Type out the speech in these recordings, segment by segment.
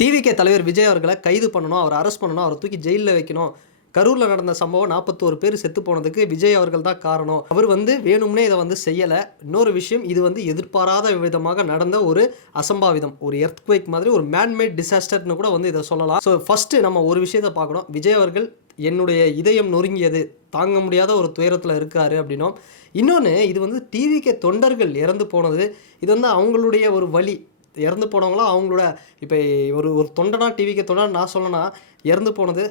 TVK தலைவர் விஜய் அவர்களை கைது பண்ணணும், அவரை அரெஸ்ட் பண்ணணும், அவரை தூக்கி ஜெயிலில் வைக்கணும். கரூரில் நடந்த சம்பவம் 41 பேர் செத்து போனதுக்கு விஜய் அவர்கள் தான் காரணம். அவர் வேணும்னே இதை செய்யலை. இன்னொரு விஷயம், இது எதிர்பாராத விதமாக நடந்த ஒரு அசம்பாவிதம், ஒரு எர்த்குவேக் மாதிரி ஒரு மேன்மேட் டிசாஸ்டர்னு கூட இதை சொல்லலாம். ஸோ ஃபஸ்ட்டு நம்ம ஒரு விஷயத்தை பார்க்கணும். விஜய் அவர்கள் என்னுடைய இதயம் நொறுங்கியது, தாங்க முடியாத ஒரு துயரத்தில் இருக்காரு அப்படின்னும். இன்னொன்று, இது டிவிகே தொண்டர்கள் இறந்து போனது, இது அவங்களுடைய ஒரு வழி. இறந்து போனவங்களாம் அவங்களோட இப்போ ஒரு தொண்டனா, டிவிக்கு தொண்டனா நான் சொல்லணும்னா, இறந்து போனது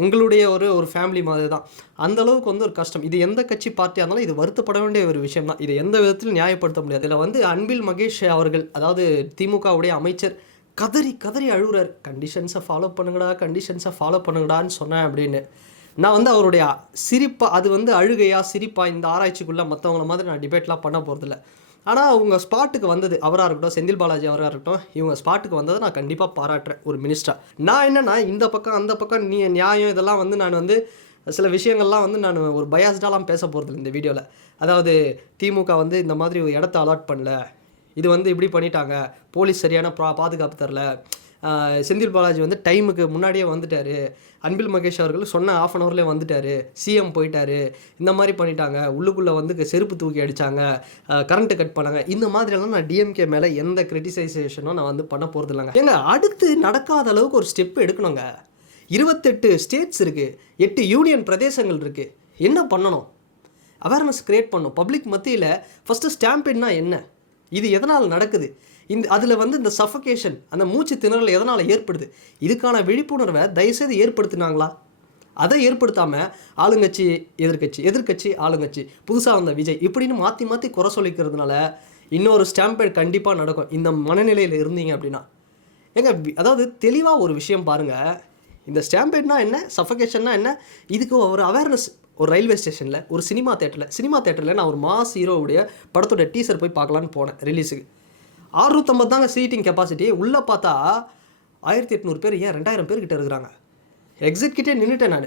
எங்களுடைய ஒரு ஃபேமிலி மாதிரி தான். அந்தளவுக்கு ஒரு கஷ்டம். இது எந்த கட்சி பார்ட்டியாக இருந்தாலும் இது வருத்தப்பட வேண்டிய ஒரு விஷயம் தான். இதை எந்த விதத்திலும் நியாயப்படுத்த முடியாது. இதில் அன்பில் மகேஷ் அவர்கள், அதாவது திமுகவுடைய அமைச்சர், கதறி கதறி அழுகுறார். கண்டிஷன்ஸை ஃபாலோ பண்ணுங்கடா, கண்டிஷன்ஸை ஃபாலோ பண்ணுங்கடான்னு சொன்னேன் அப்படின்னு. நான் அவருடைய சிரிப்பா, அது அழுகையா சிரிப்பா, இந்த ஆராய்ச்சிக்குள்ளே மற்றவங்கள மாதிரி நான் டிபேட்லாம் பண்ண போகிறதில்ல. ஆனால் அவங்க ஸ்பாட்டுக்கு வந்தது, அவராக இருக்கட்டும், செந்தில் பாலாஜி அவராக இருக்கட்டும், இவங்க ஸ்பாட்டுக்கு வந்ததை நான் கண்டிப்பாக பாராட்டுறேன் ஒரு மினிஸ்டராக. நான் என்னென்னா, இந்த பக்கம் அந்த பக்கம் நியாயம் இதெல்லாம் நான் சில விஷயங்கள்லாம் நான் ஒரு பயாஸ்டாலாம் பேச போகிறதில்ல இந்த வீடியோவில். அதாவது திமுக இந்த மாதிரி ஒரு இடத்த அலாட் பண்ணல, இது இப்படி பண்ணிட்டாங்க, போலீஸ் சரியான பாதுகாப்பு தரல, செந்தில் பாலாஜி டைமுக்கு முன்னாடியே வந்துட்டார், அன்பில் மகேஷ் அவர்கள் சொன்ன ½ அன் ஹவர்லேயே வந்துட்டார், சிஎம் போயிட்டார், இந்த மாதிரி பண்ணிட்டாங்க, உள்ளுக்குள்ளே செருப்பு தூக்கி அடித்தாங்க, கரண்ட்டு கட் பண்ணாங்க, இந்த மாதிரியெல்லாம் நான் டிஎம்கே மேலே எந்த கிரிட்டிசைசேஷனும் நான் பண்ண போகிறது இல்லைங்க. ஏங்க, அடுத்து நடக்காத அளவுக்கு ஒரு ஸ்டெப் எடுக்கணுங்க. 28 ஸ்டேட்ஸ் இருக்குது, 8 யூனியன் பிரதேசங்கள் இருக்குது. என்ன பண்ணணும்? அவேர்னஸ் க்ரியேட் பண்ணணும் பப்ளிக் மத்தியில். ஃபஸ்ட்டு ஸ்டாம்பிட்னா என்ன, இது எதனால் நடக்குது, அதில் இந்த சஃபகேஷன், அந்த மூச்சு திணறல் எதனால் ஏற்படுது, இதுக்கான விழிப்புணர்வை தயவுசெய்து ஏற்படுத்தினாங்களா? அதை ஏற்படுத்தாமல் ஆளுங்கட்சி எதிர்கட்சி, எதிர்கட்சி ஆளுங்கட்சி, புதுசாக வந்த விஜய் இப்படின்னு மாற்றி மாற்றி குறை சொல்லிக்கிறதுனால இன்னொரு ஸ்டாம்பேட் கண்டிப்பாக நடக்கும். இந்த மனநிலையில் இருந்தீங்க அப்படின்னா ஏங்க, அதாவது தெளிவாக ஒரு விஷயம் பாருங்கள். இந்த ஸ்டாம்பேட்னா என்ன, சஃபகேஷன்னா என்ன, இதுக்கு ஒரு அவேர்னஸ். ஒரு ரயில்வே ஸ்டேஷனில், ஒரு சினிமா தேட்டரில் நான் ஒரு மாஸ் ஹீரோவுடைய படத்தோட டீசர் போய் பார்க்கலான்னு போனேன் ரிலீஸுக்கு. 650 தாங்க சீட்டிங் கெப்பாசிட்டி. உள்ளே பார்த்தா 1800 பேர், ஏன் 2000 பேர்கிட்ட இருக்கிறாங்க. எக்ஸிட் கிட்டே நின்றுட்டேன் நான்.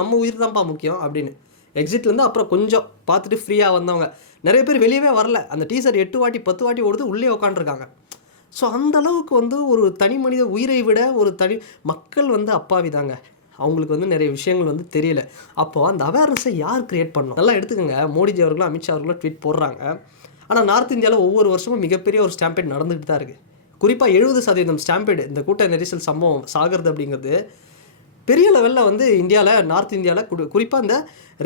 நம்ம உயிர் தான்ப்பா முக்கியம் அப்படின்னு. எக்ஸிட்லேருந்து அப்புறம் கொஞ்சம் பார்த்துட்டு ஃப்ரீயாக வந்தவங்க நிறைய பேர் வெளியவே வரல. அந்த டீசர் 8 வாட்டி 10 வாட்டி ஓடுது, உள்ளே உட்காந்துருக்காங்க. ஸோ அந்தளவுக்கு ஒரு தனி மனித உயிரை விட ஒரு மக்கள் அப்பாவி தாங்க. அவங்களுக்கு நிறைய விஷயங்கள் தெரியல. அப்போது அந்த அவேர்னஸை யார் க்ரியேட் பண்ணணும்? நல்லா எடுத்துக்கோங்க. மோடிஜி அவர்களும் அமித்ஷா அவர்களும் ட்வீட் போடுறாங்க. ஆனால் நார்த் இந்தியாவில் ஒவ்வொரு வருஷமும் மிகப்பெரிய ஒரு ஸ்டாம்பேட் நடந்துகிட்டு தான் இருக்குது. குறிப்பாக 70% ஸ்டாம்பேடு, இந்த கூட்ட நெரிசல் சம்பவம் சாகிறது அப்படிங்கிறது பெரிய லெவலில் இந்தியாவில், நார்த் இந்தியாவில் குறிப்பாக இந்த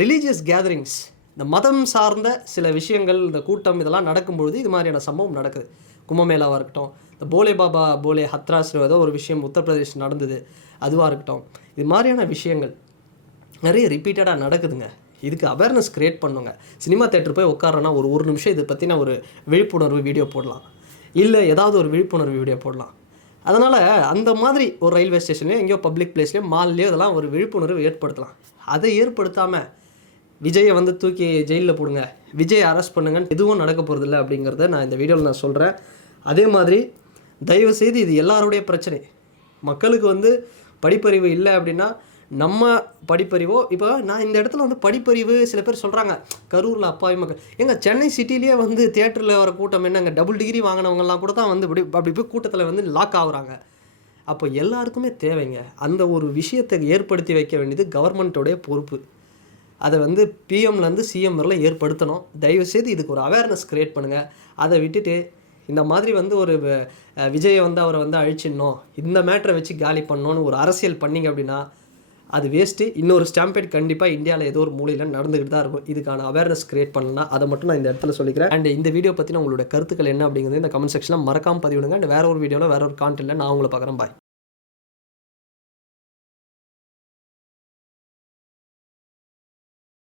ரிலீஜியஸ் கேதரிங்ஸ், இந்த மதம் சார்ந்த சில விஷயங்கள், இந்த கூட்டம் இதெல்லாம் நடக்கும்பொழுது இது மாதிரியான சம்பவம் நடக்குது. கும்பமேளாவாக இருக்கட்டும், இந்த போலே பாபா போலே ஹத்ராஸ் ஏதோ ஒரு விஷயம் உத்தரப்பிரதேஷ் நடந்தது, அதுவாக இருக்கட்டும், இது மாதிரியான விஷயங்கள் நிறைய ரிப்பீட்டடாக நடக்குதுங்க. இதுக்கு அவேர்னஸ் க்ரியேட் பண்ணுங்க. சினிமா தேட்டர் போய் உட்காரன்னா ஒரு நிமிஷம் இதை பற்றின ஒரு விழிப்புணர்வு வீடியோ போடலாம், இல்லை ஏதாவது ஒரு விழிப்புணர்வு வீடியோ போடலாம். அதனால் அந்த மாதிரி ஒரு ரயில்வே ஸ்டேஷன்லேயோ எங்கேயோ பப்ளிக் பிளேஸ்லேயோ மால்லையோ இதெல்லாம் ஒரு விழிப்புணர்வு ஏற்படுத்தலாம். அதை ஏற்படுத்தாமல் விஜயை தூக்கி ஜெயிலில் போடுங்க, விஜயை அரெஸ்ட் பண்ணுங்கன்னு எதுவும் நடக்க போகிறதில்ல அப்படிங்கிறத நான் இந்த வீடியோவில் நான் சொல்கிறேன். அதே மாதிரி தயவுசெய்து இது எல்லாருடைய பிரச்சனை. மக்களுக்கு படிப்பறிவு இல்லை அப்படின்னா நம்ம படிப்பறிவோ, இப்போ நான் இந்த இடத்துல படிப்பறிவு சில பேர் சொல்கிறாங்க, கரூரில் அப்பாவி மக்கள். எங்கள் சென்னை சிட்டிலேயே தியேட்டரில் வர கூட்டம் என்னங்க, டபுள் டிகிரி வாங்கினவங்கலாம் கூட தான் அப்படி போய் கூட்டத்தில் லாக் ஆகுறாங்க. அப்போ எல்லாருக்குமே தேவைங்க. அந்த ஒரு விஷயத்தை ஏற்படுத்தி வைக்க வேண்டியது கவர்மெண்ட்டோடைய பொறுப்பு. அதை பிஎம்லேருந்து சிஎம் வரலாம் ஏற்படுத்தணும். தயவுசெய்து இதுக்கு ஒரு அவேர்னஸ் க்ரியேட் பண்ணுங்கள். அதை விட்டுட்டு இந்த மாதிரி ஒரு விஜயை அவரை அழிச்சிடணும், இந்த மேட்டரை வச்சு காலி பண்ணணும்னு ஒரு அரசியல் பண்ணிங்க அப்படின்னா அது வேஸ்ட்டு. இன்னொரு ஸ்டாம்பேட் கண்டிப்பாக இந்தியாவில் ஏதோ ஒரு மூலையில் நடந்துக்கிட்டு தான் இருக்கும். இதுக்கான அவேர்னஸ் க்ரியேட் பண்ணலாம். அதை மட்டும் நான் இந்த இடத்துல சொல்லிக்கிறேன். அண்ட் இந்த வீடியோ பற்றின உங்களோட கருத்துக்கள் என்ன அப்படிங்கிறது இந்த கமெண்ட் செக்ஷனில் மறக்காமல் பதிவிடுங்க. அண்ட் வேறு ஒரு வீடியோவில் வேறு ஒரு கான்டென்ட்டில் நான் உங்களை பார்க்குறேன். பாய்.